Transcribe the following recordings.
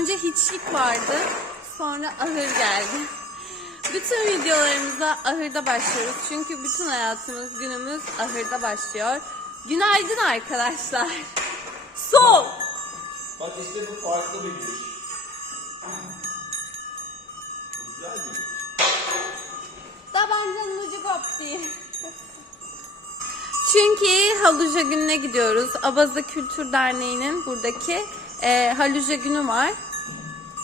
Önce hiçlik vardı. Sonra ahır geldi. Bütün videolarımıza ahırda başlıyoruz. Çünkü bütün hayatımız, günümüz ahırda başlıyor. Günaydın arkadaşlar. Sol. Bak işte bu farklı bir giriş. Güzel bir giriş. Tabancanın ucu koptu. Çünkü Haluca gününe gidiyoruz. Abaza Kültür Derneği'nin buradaki e, Haluca günü var.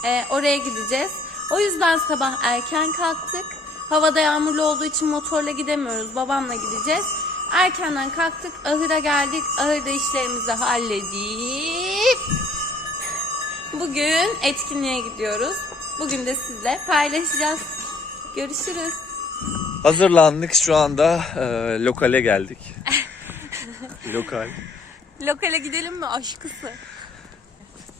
E, oraya gideceğiz. O yüzden sabah erken kalktık. Havada yağmurlu olduğu için motorla gidemiyoruz. Babamla gideceğiz. Erkenden kalktık. Ahıra geldik. Ahırda işlerimizi halledip bugün etkinliğe gidiyoruz. Bugün de sizle paylaşacağız. Görüşürüz. Hazırlandık şu anda e, lokale geldik. Lokal. Lokale gidelim mi aşkısı?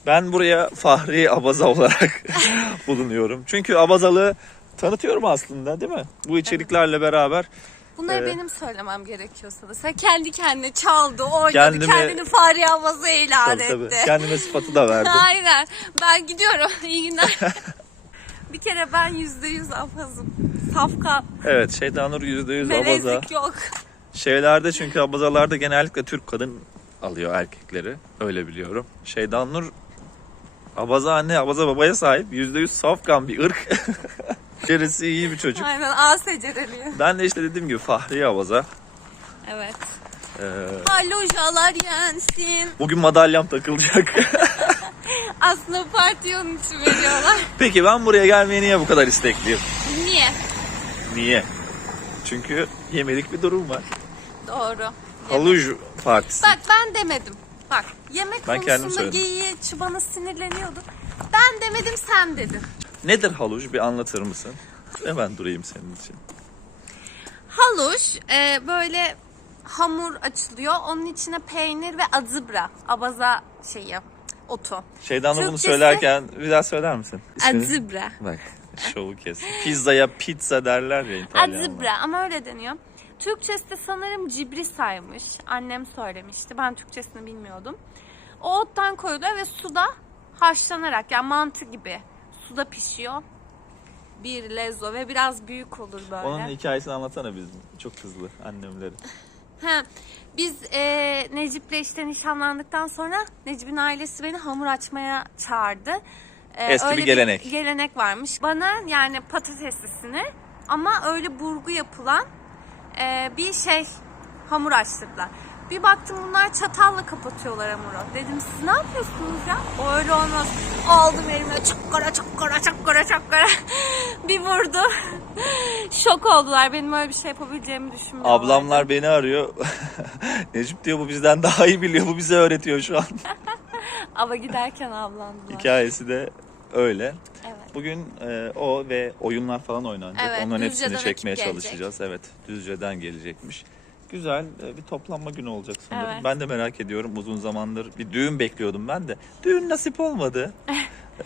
Ben buraya Fahri Abaza olarak bulunuyorum. Çünkü Abazalı tanıtıyorum aslında değil mi? Bu içeriklerle beraber Bunları Ee, benim söylemem gerekiyorsa da. Sen kendi kendine çaldı, oynadı, Kendime- kendini fare havası ilan tabii tabii etti. kendime sıfatı da verdim. Aynen. Ben gidiyorum. İyi günler. Bir kere ben yüzde yüz afazım. Safka, Evet Şeytanur %100 Abaza. melezlik yok. Şeylerde çünkü abazalarda genellikle Türk kadın alıyor erkekleri. Öyle biliyorum. Şeydan Nur abaza anne abaza babaya sahip. %100 safkan bir ırk. İçerisi iyi bir çocuk. Aynen A secereli. Ben de işte dediğim gibi Fahri abaza. Evet. Ee, Halojalar yensin. bugün madalyam takılacak. Aslında partiyi onun için veriyorlar. Peki ben buraya gelmeye niye bu kadar istekliyim? Niye? Niye? Çünkü yemelik bir durum var. Doğru. Haluj partisi. Bak ben demedim. Bak yemek Ben konusunda geyiğe çıbana sinirleniyordu. Ben demedim sen dedin. Nedir haluj? Bir anlatır mısın? Hemen durayım senin için. Haluş e, böyle hamur açılıyor. Onun içine peynir ve azıbra, abaza şeyi, otu. Şeydan Nur bunu söylerken bir daha söyler misin? İsmini? Azıbra. Bak şovu kes. Pizzaya pizza derler ya İtalyanlar. Azıbra ama öyle deniyor. Türkçesi de sanırım cibri saymış. Annem söylemişti. Ben Türkçesini bilmiyordum. O ottan koyuluyor ve suda haşlanarak yani mantı gibi suda pişiyor. Bir lezo ve biraz büyük olur böyle. Onun hikayesini anlatsana bizim. Çok hızlı annemleri. Biz e, Necip'le işte nişanlandıktan sonra Necip'in ailesi beni hamur açmaya çağırdı. E, Eski bir öyle gelenek. gelenek varmış. Bana yani patateslisini ama öyle burgu yapılan e, bir şey hamur açtırdılar. Bir baktım bunlar çatalla kapatıyorlar hamuru. Dedim siz ne yapıyorsunuz ya? O öyle olmaz. Aldım elime çakkara çakkara çakkara çakkara. bir vurdu. Şok oldular. Benim öyle bir şey yapabileceğimi düşünmüyorlardı. Ablamlar beni arıyor. Necip diyor bu bizden daha iyi biliyor. Bu bize öğretiyor şu an. Ava giderken avlandılar. Hikayesi de öyle. Evet. Bugün e, o ve oyunlar falan oynanacak. Evet, Onların Düzce'den hepsini çekmeye ekip gelecek. çalışacağız. Evet, Düzce'den gelecekmiş. Güzel e, bir toplanma günü olacak sanırım. Evet. Ben de merak ediyorum. Uzun zamandır bir düğün bekliyordum ben de. Düğün nasip olmadı.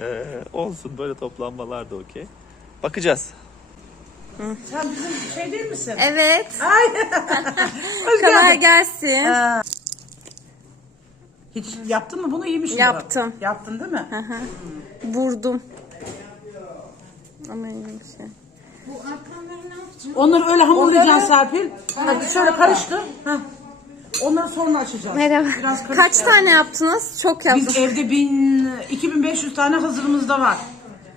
E, olsun böyle toplanmalar da okey. Bakacağız. Sen bizim şey değil misin? Evet. Ay. Kolay gelsin. Hiç yaptın mı bunu iyi mi şimdi? Yaptım. Yaptın değil mi? Vurdum. Ama iyi bir şey. Onları öyle hamurlayacaksın Serpil. Hadi şöyle karıştır. Heh. Onları sonra açacağız. Merhaba. Biraz karıştır. Kaç tane yaptınız? Çok Biz yaptım. evde bin, 2500 tane hazırımızda var.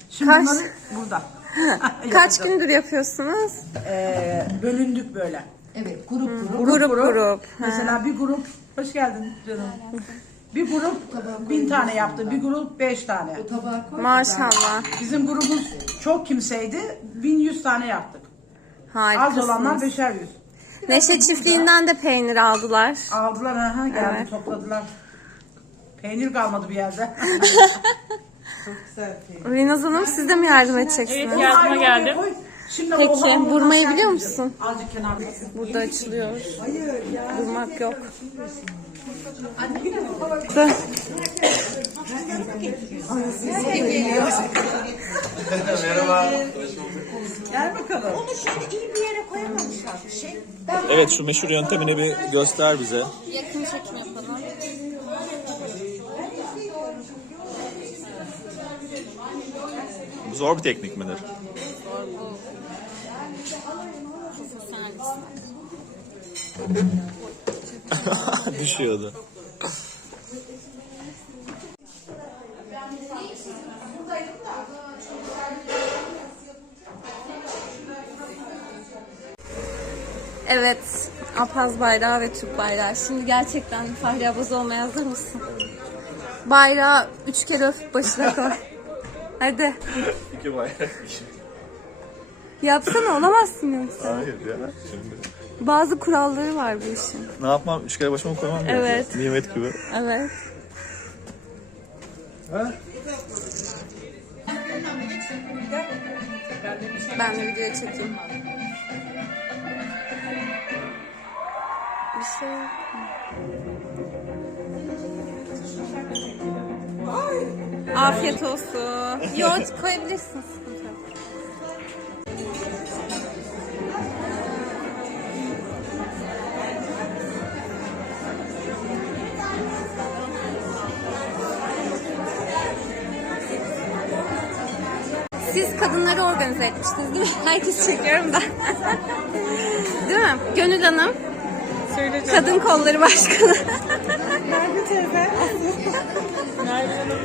Şimdi Kaç? bunları burada. Kaç Yapacağız. gündür yapıyorsunuz? Ee, bölündük böyle. Evet grup grup. Grup grup. Mesela bir grup, hoş geldin canım. Bir grup bin tane yaptı, bir grup beş tane. Maşallah. Bizim grubumuz çok kimseydi, 1100 tane yaptık. Az olanlar Harikasınız. beşer yüz. Neşe çiftliğinden de peynir aldılar. Aldılar aha geldi Evet. topladılar. Peynir kalmadı bir yerde. Rinaz Hanım siz de mi yardım edeceksiniz? Onu yardıma oraya geldim. koy. Şimdi Peki, o hamurdan vurmayı biliyor musun? Azıcık kenarda. Burada açılıyor. Vurmak yok. Gel bakalım. Evet şu meşhur yöntemini bir göster bize. Yakın çekim yapalım. Zor bir teknik midir? Zor bu. Profesyonel ister. Düşüyordu. Evet, Apaz bayrağı ve Türk bayrağı. Şimdi gerçekten Fahri Abaz olmaya hazır mısın? Bayrağı üç kere öp başına koy. Hadi. İki bayrak. Yapsana olamazsın yoksa. Hayır ya. Şimdi. Bazı kuralları var bu işin. Ne yapmam? Üç kere başıma koymam gerekiyor. Evet. Nimet gibi. Evet. Ha? Ben de videoya çekeyim. Bir şey. Afiyet olsun. Yoğurt koyabilirsin kadınları organize etmiştiniz değil mi? Herkes çekiyorum da. değil mi? Gönül Hanım. Kadın kolları başkanı. Merve teyze. Merve Hanım.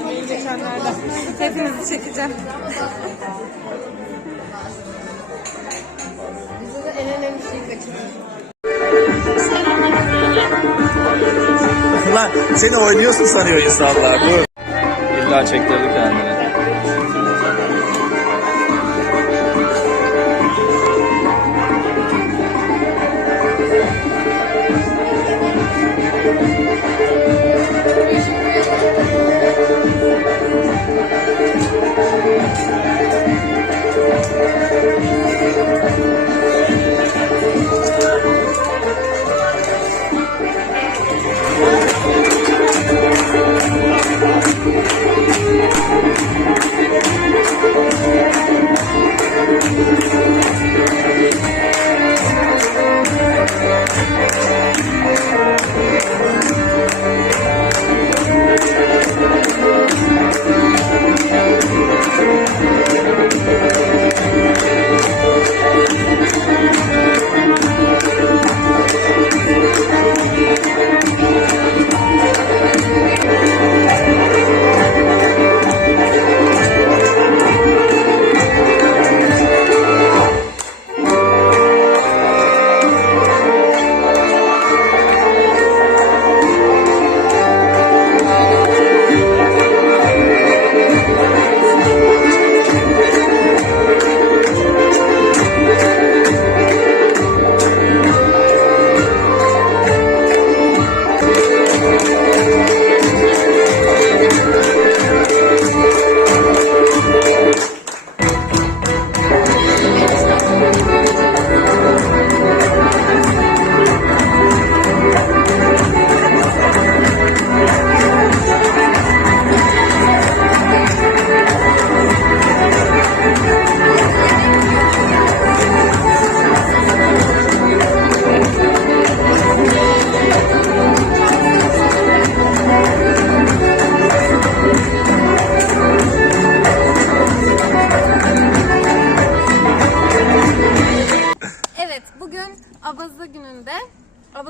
Emeği geçenlerden. Hepinizi çekeceğim. Lan seni oynuyorsun sanıyor insanlar. Dur. İlla çektirdi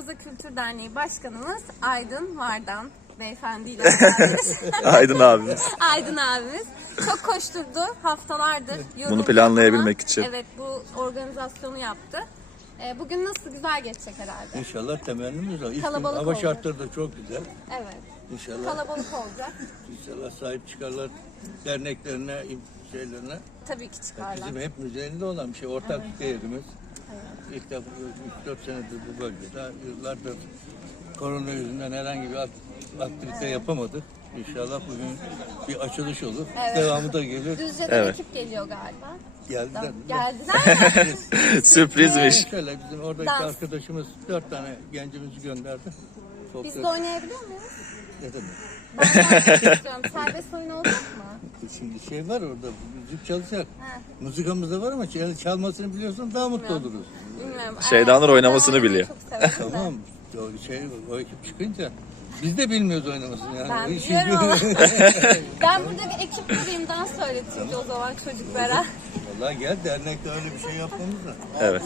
Abaza Kültür Derneği Başkanımız Aydın Vardan beyefendiyle beraberiz. Aydın abimiz. Aydın abimiz çok koşturdu haftalardır. yoruldu planlayabilmek ama için. Evet, bu organizasyonu yaptı. Ee, bugün nasıl güzel geçecek herhalde. İnşallah temennimiz o. İlk gün Kalabalık hava olacak. şartları da çok güzel. Evet, İnşallah kalabalık olacak. inşallah sahip çıkarlar derneklerine, şeylerine. Tabii ki çıkarlar. Bizim hep üzerinde olan bir şey. Ortak değerimiz. İlk defa 3-4 senedir bu bölgede yıllardır korona yüzünden herhangi bir ak- aktivite yapamadık. İnşallah bugün bir açılış olur. Evet. Devamı da gelir. Düzce'den Evet. ekip geliyor galiba. Geldiler. Geldiler mi? Sürprizmiş. Şöyle bizim oradaki Dans. arkadaşımız dört tane gencimizi gönderdi. Biz Folklor- de oynayabiliyor muyuz? Ne demek? Ben istiyorum. Serbest oyun olacak mı? Şimdi şey var orada, müzik çalacak. Ha. Müzikamız da var ama çal- çalmasını biliyorsan daha mutlu oluruz. Bilmiyorum. Şeydanlar Ee, oynamasını biliyor. Çok severim de. Tamam. O şey o ekip çıkınca Biz de bilmiyoruz oynamasını yani. Ben biliyorum ama. ben burada bir ekip kurayım dans öğreteyim o zaman çocuklara. Vallahi gel dernekte öyle bir şey yapmamız da. Evet.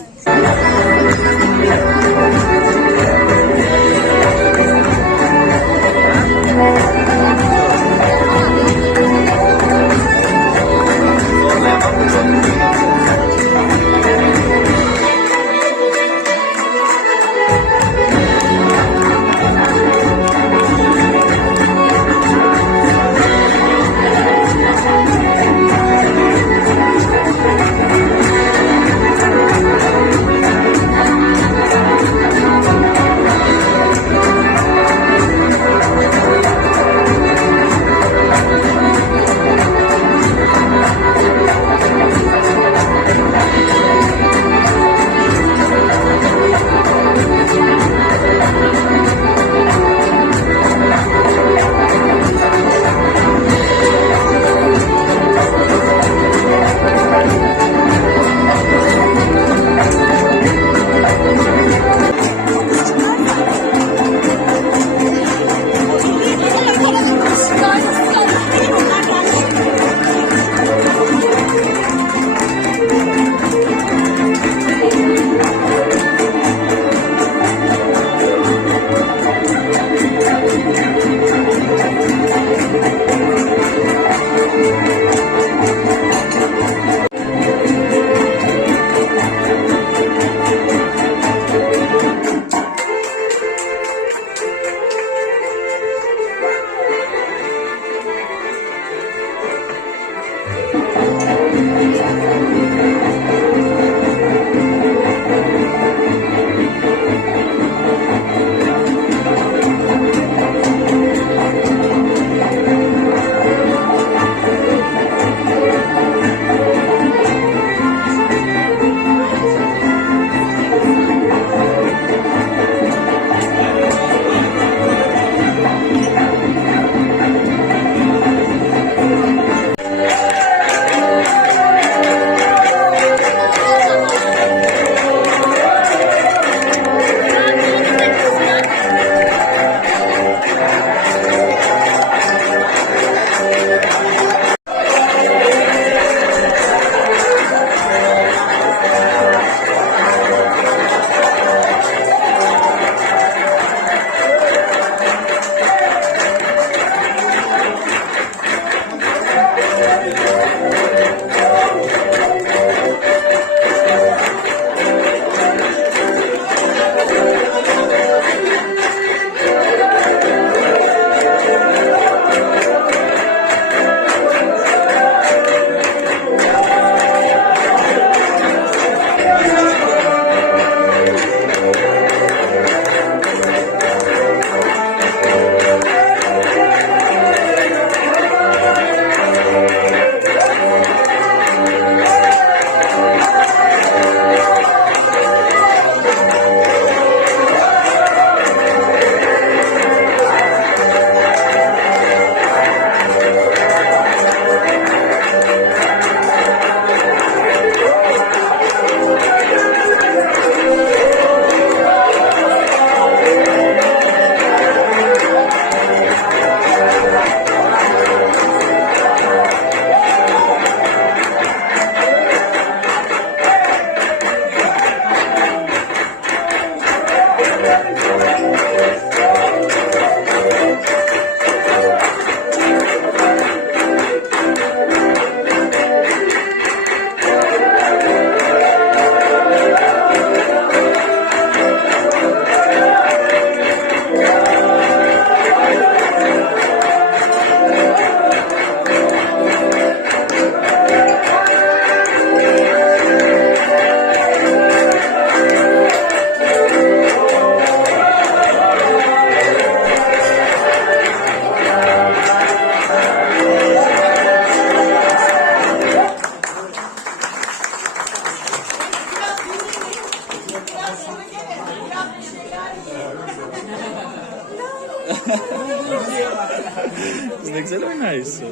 Ne güzel oynarsın.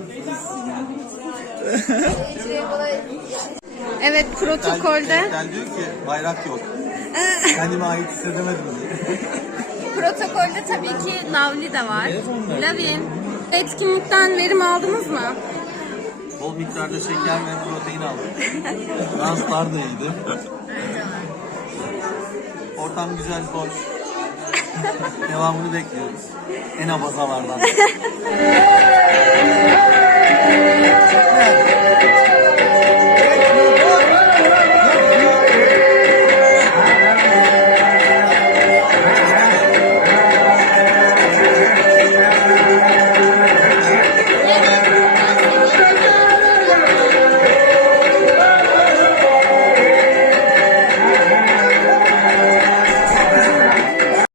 Evet protokolde Gel diyor ki bayrak yok. Kendime ait hissedemedim protokolde tabii ki Lavli de var. Lavin. Etkinlikten verim aldınız mı? Bol miktarda şeker ve protein aldık. Danslar da iyiydi. Ortam güzel, hoş. Devamını bekliyoruz. En abazalardan.